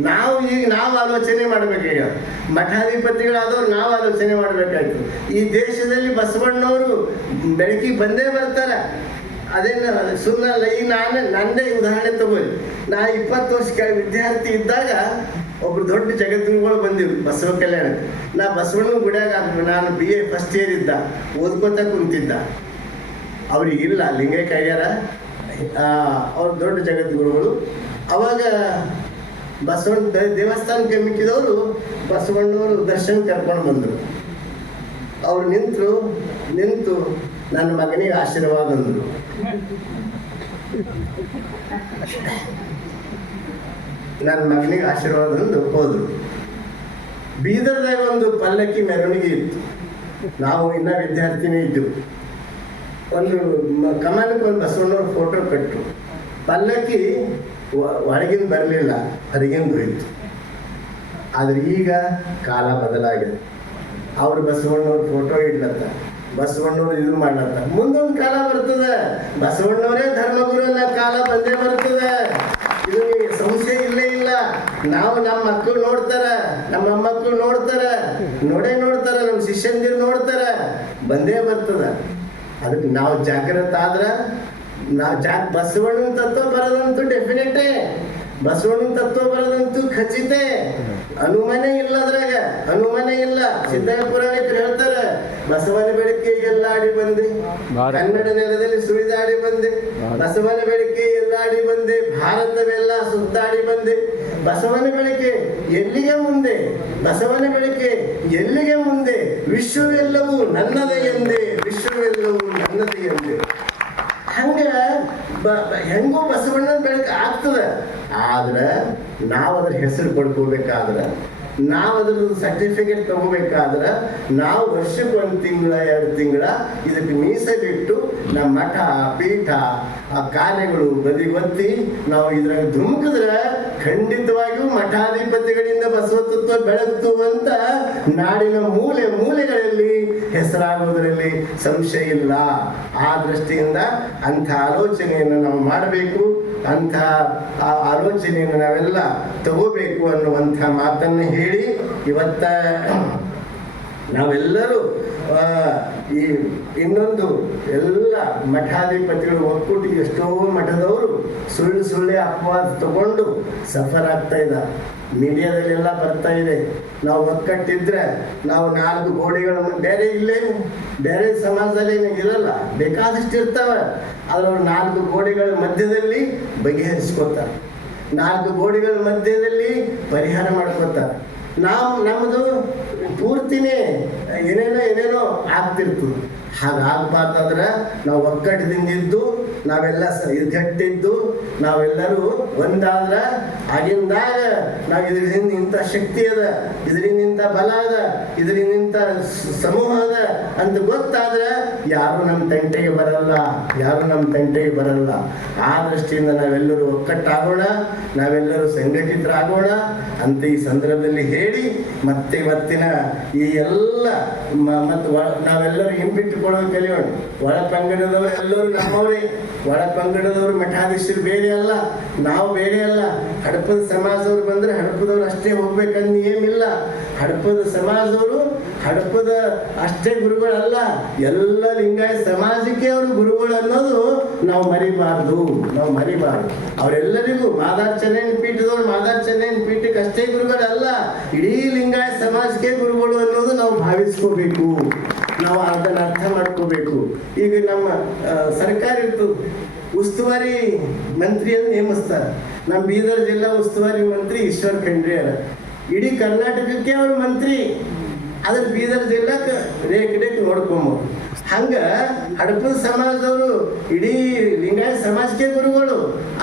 ನಾವು ಈಗ ನಾವು ಆಲೋಚನೆ ಮಾಡ್ಬೇಕೀಗ ಮಠಾಧಿಪತಿಗಳಾದವ್ರು ನಾವು ಆಲೋಚನೆ ಮಾಡ್ಬೇಕಾಯ್ತು. ಈ ದೇಶದಲ್ಲಿ ಬಸವಣ್ಣವರು ಬೆಳಕಿಗೆ ಬಂದೇ ಬರ್ತಾರ. ಅದೇನು ಸುಮ್ಮನೆ ಈಗ ನಾನು ನನ್ನದೇ ಉದಾಹರಣೆ ತಗೊಳ್ಳಿ. ನಾ ಇಪ್ಪತ್ತು ವರ್ಷ ವಿದ್ಯಾರ್ಥಿ ಇದ್ದಾಗ ಒಬ್ರು ದೊಡ್ಡ ಜಗತ್ತಿನಗಳು ಬಂದಿವ್ರು ಬಸವ ಕಲ್ಯಾಣಕ್ಕೆ ನಾ ಬಸವಣ್ಣ ಗುಡಿಯಾಗ ನಾನು ಬಿ ಎ ಫಸ್ಟ್ ಇಯರ್ ಇದ್ದ, ಓದ್ಕೋತ ಕುಂತಿದ್ದ. ಅವ್ರಿಗಿಲ್ಲ ಲಿಂಗೈಕ್ ಆಗ್ಯಾರ. ಅವ್ರು ದೊಡ್ಡ ಜಗದ್ಗುರುಗಳು. ಅವಾಗ ಬಸವಣ್ಣ ದೇವಸ್ಥಾನ ಕಮಿಟಿದವರು ಬಸವಣ್ಣವರು ದರ್ಶನ ಕರ್ಕೊಂಡು ಬಂದರು. ಅವ್ರು ನಿಂತರು, ನಿಂತು ನನ್ನ ಮಗನಿಗೆ ಆಶೀರ್ವಾದ ಅಂದರು ನನ್ನ ಮಗನಿಗೆ ಆಶೀರ್ವಾದ ಅಂದು ಹೋದರು ಬೀದರ್ದಾಗ ಒಂದು ಪಲ್ಲಕ್ಕಿ ಮೆರವಣಿಗೆ ಇತ್ತು. ನಾವು ಇನ್ನ ವಿದ್ಯಾರ್ಥಿನೇ ಇದ್ದು ಒಂದು ಕಮಾನಕ್ಕೆ ಒಂದು ಬಸವಣ್ಣವ್ರ ಫೋಟೋ ಕಟ್ಟರು ಪಲ್ಲಕ್ಕಿ ಒಳಗಿಂದ ಬರಲಿಲ್ಲ, ಹೊರಗಿಂದ ಹೋಯ್ತು. ಆದ್ರೆ ಈಗ ಕಾಲ ಬದಲಾಗಿದೆ. ಅವ್ರು ಬಸವಣ್ಣವ್ರ ಫೋಟೋ ಇಡ್ಲತ್ತ. ಬಸವಣ್ಣವ್ರು ಇದು ಮಾಡ್ಲತ್ತ ಮುಂದೊಂದು ಕಾಲ ಬರ್ತದೆ. ಬಸವಣ್ಣವರೇ ಧರ್ಮಗುರು ಅನ್ನೋ ಕಾಲ ಬಂದೇ ಬರ್ತದೆ. ಇದು ಸಂಶಯ ಇಲ್ಲೇ ಇಲ್ಲ. ನಾವು ನಮ್ಮ ಮಕ್ಕಳು ನೋಡ್ತಾರ. ನಮ್ಮ ಮೊಮ್ಮಕ್ಕಳು ನೋಡ್ತಾರ. ನೋಡೇ ನೋಡ್ತಾರ. ನಮ್ಮ ಶಿಷ್ಯಂದಿರು ನೋಡ್ತಾರ. ಬಂದೇ ಬರ್ತದ. ಅದಕ್ಕೆ ನಾವು ಜಾಗ್ರತ ಆದ್ರ ನಾವು ಜಾ ಬಸವಣ್ಣನ ತತ್ವ ಬರೋದಂತೂ ಡೆಫಿನೆಟೇ ಬಸವಣ್ಣನ ತತ್ವ ಬರೋದಂತೂ ಖಚಿತ. ಅನುಮಾನ ಇಲ್ಲ ಅದ್ರಾಗ ಅನುಮಾನ ಇಲ್ಲ. ಸಿದ್ಧಾಯ ಪುರಾಣಿಕರು ಹೇಳ್ತಾರ ಬಸವನ ಬೆಳಕಿಗೆ ಎಲ್ಲ ಆಡಿ ಬಂದೆ ಕನ್ನಡ ನೆಲದಲ್ಲಿ ಸುಳಿದಾಡಿ ಬಂದೆ. ಬಸವನ ಬೆಳಕಿ ಎಲ್ಲ ಆಡಿ ಬಂದೆ. ಭಾರತವೆಲ್ಲ ಸುತ್ತಾಡಿ ಬಂದೆ. ಬಸವನ ಬೆಳಕೆ ಎಲ್ಲಿಗೆ ಮುಂದೆ? ಬಸವನ ಬೆಳಕೆ ಎಲ್ಲಿಗೆ ಮುಂದೆ? ವಿಶ್ವವೆಲ್ಲವೂ ನನ್ನದೇ ಎಂದೆ ವಿಶ್ವವೆಲ್ಲವೂ ನನ್ನದೇ ಎಂದೆ. ಹಂಗ ಹೆಂಗೋ ಬೆಳಕು ಆದ್ರೆ ನಾವು ಅದ್ರ ಹೆಸರು ಪಡ್ಕೋಬೇಕಾದ್ರೆ ನಾವು ಅದ್ರದ್ದು ಸರ್ಟಿಫಿಕೇಟ್ ತಗೋಬೇಕಾದ್ರೆ, ನಾವು ವರ್ಷಕ್ಕೆ ಒಂದು ತಿಂಗಳ, ಎರಡು ತಿಂಗಳ ಇದಕ್ಕೆ ಮೀಸಲಿಟ್ಟು ನಮ್ಮ ಮಠ, ಪೀಠ, ಆ ಕಾರ್ಯಗಳು ಬದಿಗೊತ್ತಿ ನಾವು ಇದ್ರಾಗ ಧುಮುಕಿದ್ರೆ ಖಂಡಿತವಾಗಿಯೂ ಮಠಾಧಿಪತಿಗಳಿಂದ ಬಸವ ತತ್ವ ಬೆಳಗ್ತು ಅಂತ ನಾಡಿನ ಮೂಲೆ ಮೂಲೆಗಳಲ್ಲಿ ಹೆಸರಾಗುವುದರಲ್ಲಿ ಸಂಶಯ ಇಲ್ಲ. ಆ ದೃಷ್ಟಿಯಿಂದ ಅಂಥ ಆಲೋಚನೆಯನ್ನು ನಾವು ಮಾಡಬೇಕು. ಅಂಥ ಆ ಆಲೋಚನೆಯನ್ನು ನಾವೆಲ್ಲ ತಗೋಬೇಕು ಅನ್ನುವಂಥ ಮಾತನ್ನು ಹೇಳಿ ಇವತ್ತ ನಾವೆಲ್ಲರೂ ಈ ಇನ್ನೊಂದು ಎಲ್ಲ ಮಠಾಧಿಪತಿಗಳು ಒಕ್ಕೂಟಿಗೆ ಎಷ್ಟೋ ಮಠದವರು ಸುಳ್ಳು ಸುಳ್ಳೆ ಅಪವಾದ ತಗೊಂಡು ಸಫರ್ ಆಗ್ತಾ ಇದ್ದಾರೆ. ಮೀಡಿಯಾದಲ್ಲೆಲ್ಲ ಬರ್ತಾ ಇದೆ. ನಾವು ಒಕ್ಕಟ್ಟಿದ್ರೆ ನಾವು ನಾಲ್ಕು ಗೋಡೆಗಳ ಬೇರೆ ಇಲ್ಲೇನು ಬೇರೆ ಸಮಾಜದಲ್ಲಿ ಇರಲ್ಲ. ಬೇಕಾದಷ್ಟು ಇರ್ತಾವೆ. ಅವ್ರು ನಾಲ್ಕು ಗೋಡೆಗಳ ಮಧ್ಯದಲ್ಲಿ ಬಗೆಹರಿಸ್ಕೊತಾರೆ. ನಾಲ್ಕು ಗೋಡೆಗಳ ಮಧ್ಯದಲ್ಲಿ ಪರಿಹಾರ ಮಾಡ್ಕೊತಾರೆ. ನಾವು ನಮ್ಮದು ಪೂರ್ತಿನೇ ಏನೇನೋ ಏನೇನೋ ಆಗ್ತಿರ್ತದೆ. ಹಾಗಾಗಬಾರ್ದಾದ್ರೆ ನಾವು ಒಗ್ಗಟ್ಟಿನಿಂದಿದ್ದು ನಾವೆಲ್ಲ ಗಟ್ಟಿದ್ದು ನಾವೆಲ್ಲರೂ ಒಂದಾದ್ರೆ ಆಗಿಂದಾಗ ನಾವು ಇದರಿಂದ ಇಂಥ ಶಕ್ತಿ ಅದ, ಇದರಿಂದ ಬಲ ಅದ, ಇದರಿಂದ ಇಂಥ ಸಮೂಹ ಅದ ಅಂತ ಗೊತ್ತಾದ್ರೆ ಯಾರು ನಮ್ಮ ತಂಟೆಗೆ ಬರಲ್ಲ, ಯಾರು ನಮ್ಮ ತಂಟೆಗೆ ಬರಲ್ಲ. ಆ ದೃಷ್ಟಿಯಿಂದ ನಾವೆಲ್ಲರೂ ಒಕ್ಕಟ್ಟಾಗೋಣ ನಾವೆಲ್ಲರೂ ಸಂಘಟಿತರಾಗೋಣ ಅಂತ ಈ ಸಂದರ್ಭದಲ್ಲಿ ಹೇಳಿ ಮತ್ತೆ ಇವತ್ತಿನ ಈ ಎಲ್ಲ ಮತ್ತು ನಾವೆಲ್ಲರೂ ನಾವೆಲ್ಲರೂ ಹಿಂಬಿಟ್ಟುಕೊಳ್ಳೋದು ಕಲಿಯೋಣ ಒಳ ಪಂಗಡದವರು ಎಲ್ಲರೂ ನಮ್ಮವರೇ. ಒಳ ಪಂಗಡದವರು ಮಠಾಧೀಶರು ಬೇರೆ ಅಲ್ಲ, ನಾವು ಬೇರೆ ಅಲ್ಲ. ಹಡಪದ ಸಮಾಜದವ್ರು ಬಂದ್ರೆ ಹಡಪದವ್ರು ಅಷ್ಟೇ ಹೋಗ್ಬೇಕಂತ ಏನಿಲ್ಲ ಹಡಪದ ಸಮಾಜದವರು ಹಡಪದ ಅಷ್ಟೇ ಗುರುಗಳಲ್ಲ. ಎಲ್ಲ ಲಿಂಗಾಯ ಸಮಾಜಕ್ಕೆ ಅವರು ಗುರುಗಳು ಅನ್ನೋದು ನಾವು ಮರಿಬಾರ್ದು. ನಾವು ಮರಿಬಾರ್ದು. ಅವರೆಲ್ಲರಿಗೂ ಮಾದಾರ್ ಚೆನ್ನೈನ ಪೀಠದವ್ರು ಮಾದಾರ್ ಚೆನ್ನೈನ ಪೀಠಕ್ಕೆ ಅಷ್ಟೇ ಗುರುಗಳಲ್ಲ. ಇಡೀ ಲಿಂಗಾಯ ಸಮಾಜಕ್ಕೆ ಗುರುಗಳು ಅನ್ನೋದು ನಾವು ಭಾವಿಸ್ಕೋಬೇಕು. ನಾವು ಅದನ್ನು ಅರ್ಥ ಮಾಡ್ಕೋಬೇಕು. ಈಗ ನಮ್ಮ ಸರ್ಕಾರದ್ದು ಉಸ್ತುವಾರಿ ಮಂತ್ರಿಯನ್ನು ನೇಮಿಸ್ತಾರೆ. ನಮ್ಮ ಬೀದರ್ ಜಿಲ್ಲಾ ಉಸ್ತುವಾರಿ ಮಂತ್ರಿ ಈಶ್ವರ್ ಅದ ಇಡೀ ಕರ್ನಾಟಕಕ್ಕೆ ಅವ್ರ ಮಂತ್ರಿ. ಅದ್ರ ಬೀದರ್ ಜಿಲ್ಲಾಕ್ಕೆ ರೇಖ್ ರೇಖ್ ನೋಡ್ಕೊಂಬೋದು. ಹಂಗ ಹಡಪದ ಸಮಾಜದವರು ಇಡೀ ಲಿಂಗಾಯತ ಸಮಾಜಕ್ಕೆ ಗುರುಗಳು.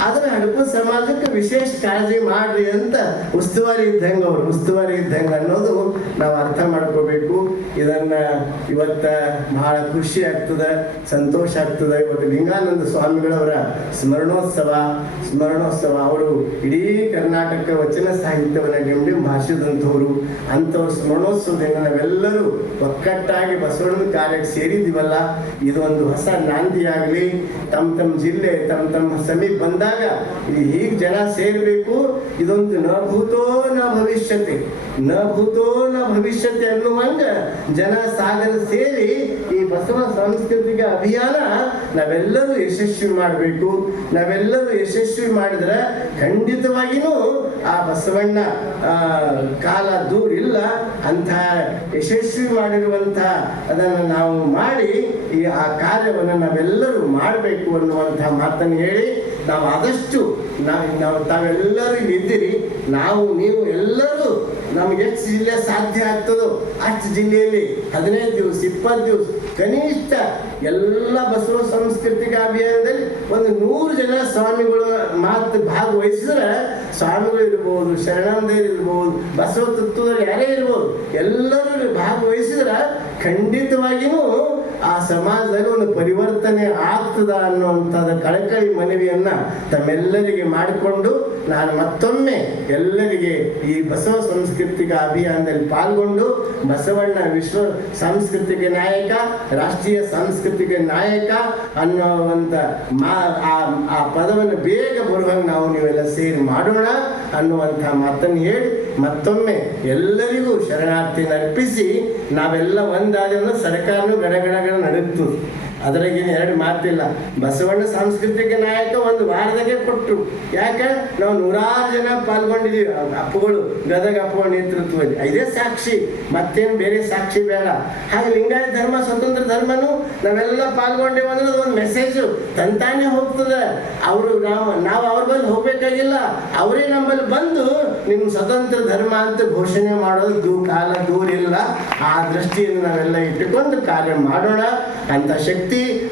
ಆದ್ರೆ ಹಡಪದ ಸಮಾಜಕ್ಕೆ ವಿಶೇಷ ಕಾಳಜಿ ಮಾಡ್ರಿ ಅಂತ ಉಸ್ತುವಾರಿ ಇದ್ದಂಗ ಅವ್ರು. ಉಸ್ತುವಾರಿ ಇದ್ದಂಗ ಅನ್ನೋದು ನಾವು ಅರ್ಥ ಮಾಡ್ಕೋಬೇಕು. ಇದನ್ನ ಇವತ್ತ ಬಹಳ ಖುಷಿ ಆಗ್ತದ, ಸಂತೋಷ ಆಗ್ತದ. ಇವತ್ತು ಲಿಂಗಾನಂದ ಸ್ವಾಮಿಗಳವರ ಸ್ಮರಣೋತ್ಸವ ಸ್ಮರಣೋತ್ಸವ. ಅವರು ಇಡೀ ಕರ್ನಾಟಕ ವಚನ ಸಾಹಿತ್ಯವನ್ನು ನೆಮ್ಮಡಿ ಭಾಷೆದಂಥವ್ರು ಅಂಥವ್ರ ಸ್ಮರಣೋತ್ಸವದಿಂದ ನಾವೆಲ್ಲರೂ ಒಕ್ಕಟ್ಟಾಗಿ ಬಸವಣ್ಣನ ಕಾರ್ಯಕ್ಕೆ ಸೇರಿದ್ದೀವಲ್ಲ ಇದೊಂದು ಹೊಸ ನಾಂದಿಯಾಗಲಿ ತಮ್ಮ ತಮ್ಮ ಜಿಲ್ಲೆ ತಮ್ಮ ತಮ್ಮ ಸಮೀಪ ಬಂದಾಗ ಹೀಗೆ ಜನ ಸೇರಬೇಕು. ಇದೊಂದು ನ ಭೂತೋ ನ ಭವಿಷ್ಯತೆ. ನ ಭೂತೋ ನ ಭವಿಷ್ಯತೆ ಅನ್ನುವಂಗ ಜನ ಸಾಗರ ಸೇರಿ ಬಸವ ಸಾಂಸ್ಕೃತಿಕ ಅಭಿಯಾನ, ನಾವೆಲ್ಲರೂ ಯಶಸ್ವಿ ಮಾಡಬೇಕು. ನಾವೆಲ್ಲರೂ ಯಶಸ್ವಿ ಮಾಡಿದ್ರೆ ಖಂಡಿತವಾಗಿಯೂ ಆ ಬಸವಣ್ಣ ಕಾಲ ದೂರ ಇಲ್ಲ ಅಂತ ಯಶಸ್ವಿ ಮಾಡಿರುವಂತಹ ಅದನ್ನು ನಾವು ಮಾಡಿ ಈ, ಆ ಕಾರ್ಯವನ್ನು ನಾವೆಲ್ಲರೂ ಮಾಡಬೇಕು ಅನ್ನುವಂಥ ಮಾತನ್ನು ಹೇಳಿ, ನಾವು ಆದಷ್ಟು ನಾವು ತಾವೆಲ್ಲರೂ ಇದ್ದೀರಿ. ನಾವು, ನೀವು ಎಲ್ಲರೂ ನಮ್ಗೆ ಎಷ್ಟು ಜಿಲ್ಲೆ ಸಾಧ್ಯ ಆಗ್ತದೋ. ಅಷ್ಟು ಜಿಲ್ಲೆಯಲ್ಲಿ ಹದಿನೈದು ದಿವಸ, ಇಪ್ಪತ್ತು ದಿವಸ ಕನಿಷ್ಠ ಎಲ್ಲ ಬಸವ ಸಾಂಸ್ಕೃತಿಕ ಅಭಿಯಾನದಲ್ಲಿ ಒಂದು ನೂರು ಜನ ಸ್ವಾಮಿಗಳು ಮಾತು ಭಾಗವಹಿಸಿದ್ರೆ ಸ್ವಾಮಿಗಳು ಇರ್ಬೋದು ಶರಣಂದೇರು ಇರ್ಬೋದು, ಬಸವ ತತ್ವದಲ್ಲಿ ಯಾರೇ ಇರ್ಬೋದು, ಎಲ್ಲರೂ ಭಾಗವಹಿಸಿದ್ರೆ ಖಂಡಿತವಾಗಿಯೂ ಆ ಸಮಾಜದಲ್ಲಿ ಒಂದು ಪರಿವರ್ತನೆ ಆಗ್ತದ ಅನ್ನುವಂಥದ್ದು ಕಳಕಳಿ ಮನವಿಯನ್ನ ತಮ್ಮೆಲ್ಲರಿಗೆ ಮಾಡಿಕೊಂಡು ನಾನು ಮತ್ತೊಮ್ಮೆ ಎಲ್ಲರಿಗೆ ಈ ಬಸವ ಸಾಂಸ್ಕೃತಿಕ ಅಭಿಯಾನದಲ್ಲಿ ಪಾಲ್ಗೊಂಡು ಬಸವಣ್ಣ ವಿಶ್ವ ಸಾಂಸ್ಕೃತಿಕ ನಾಯಕ, ರಾಷ್ಟ್ರೀಯ ಸಾಂಸ್ಕೃತಿಕ ನಾಯಕ ಅನ್ನುವಂಥ ಮಾ ಆ- ಪದವನ್ನು ಬೇಗ ಬರುವಂಗೆ ನಾವು ನೀವೆಲ್ಲ ಸೇರಿ ಮಾಡೋಣ ಅನ್ನುವಂಥ ಮಾತನ್ನು ಹೇಳಿ ಮತ್ತೊಮ್ಮೆ ಎಲ್ಲರಿಗೂ ಶರಣಾರ್ಥಿ ಅರ್ಪಿಸಿ ನಾವೆಲ್ಲ ಒಂದಾದ ಸರ್ಕಾರನು நகையெல்லாம் நடுத்து ಅದ್ರಾಗೇನು ಎರಡು ಮಾತಿಲ್ಲ. ಬಸವಣ್ಣ ಸಾಂಸ್ಕೃತಿಕ ನಾಯಕ ಒಂದು ವಾರದಾಗೆ ಕೊಟ್ಟರು ಯಾಕೆ? ನಾವು ನೂರಾರು ಜನ ಪಾಲ್ಗೊಂಡಿದ್ದೀವಿ. ಅಪ್ಪುಗಳು, ಗದಗ ಅಪ್ಪುಗಳ ನೇತೃತ್ವದಲ್ಲಿ. ಇದೇ ಸಾಕ್ಷಿ. ಮತ್ತೇನು ಬೇರೆ ಸಾಕ್ಷಿ ಬೇಡ. ಹಾಗೆ ಲಿಂಗಾಯತ ಧರ್ಮ, ಸ್ವತಂತ್ರ ಧರ್ಮನು ನಾವೆಲ್ಲ ಪಾಲ್ಗೊಂಡೇವು ಅಂದ್ರೆ ಅದು ಒಂದು ಮೆಸೇಜು ತಂತಾನೆ ಹೋಗ್ತದೆ. ಅವರು ನಾವು ನಾವು ಅವ್ರ ಬಳಿ ಹೋಗ್ಬೇಕಾಗಿಲ್ಲ. ಅವರೇ ನಮ್ಮಲ್ಲಿ ಬಂದು ನಿಮ್ಮ ಸ್ವತಂತ್ರ ಧರ್ಮ ಅಂತ ಘೋಷಣೆ ಮಾಡೋದು ದೂ ಕಾಲ ದೂರ ಇಲ್ಲ ಆ ದೃಷ್ಟಿಯನ್ನು ನಾವೆಲ್ಲ ಇಟ್ಟುಕೊಂಡು ಕಾರ್ಯ ಮಾಡೋಣ ಅಂತ ಶಕ್ತಿ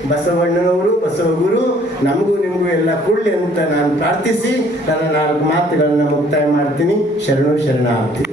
ಬಸವಣ್ಣನವರು ಬಸವ ಗುರು ನಮಗೂ ನಿಮಗೂ ಎಲ್ಲ ಕೊಡ್ಲಿ ಅಂತ ನಾನು ಪ್ರಾರ್ಥಿಸಿ, ನನ್ನ ನಾಲ್ಕು ಮಾತುಗಳನ್ನ ಮುಕ್ತಾಯ ಮಾಡ್ತೀನಿ. ಶರಣು ಶರಣಾರ್ಥಿ.